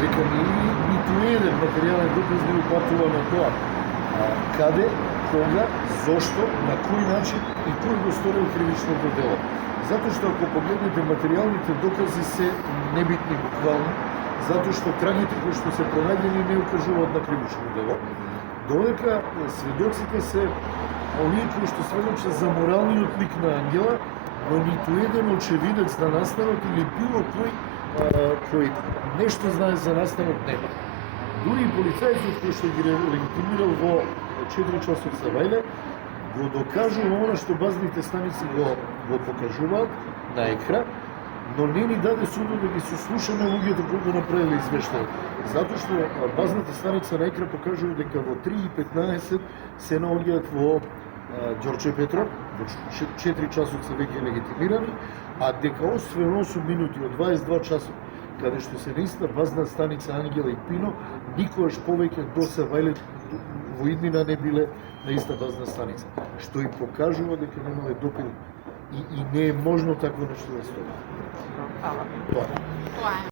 дека ниту еден материјален доказ не упатува на тоа каде, кога, зошто, на кој начин и кој го сторил кривичното дело. Затоа што ако погледнете материјалните докази се небитни буквално, затоа што трагите кои што се пронајдени не укажуваат на кривично дело, додека сведоците се оние кои што сведочат за моралниот лик на Ангела, но ниту еден очевидец на настанот или било кој нешто знае за настанот нема. Дури и полицајцот кој што ги легитимирал во 4 часот за Вајле, го докажува она што базните станици го покажуваат на екран, но не ни даде судот да ги сослушаме луѓето кои го направиле извештајот. Затоа што базната станица на екран покажува дека во 3:15 се наоѓаат во Ѓорче Петров, во 4 часот се веќе легитимирани, а дека освен 8 минути од 22 часот, каде што се наистина базна станица Ангела и Пино, никогаш повеќе до Савајле во иднина не биле на иста базна станица, што и покажува дека немале допир и не е можно такво нешто да стори. Фала. Тоа е.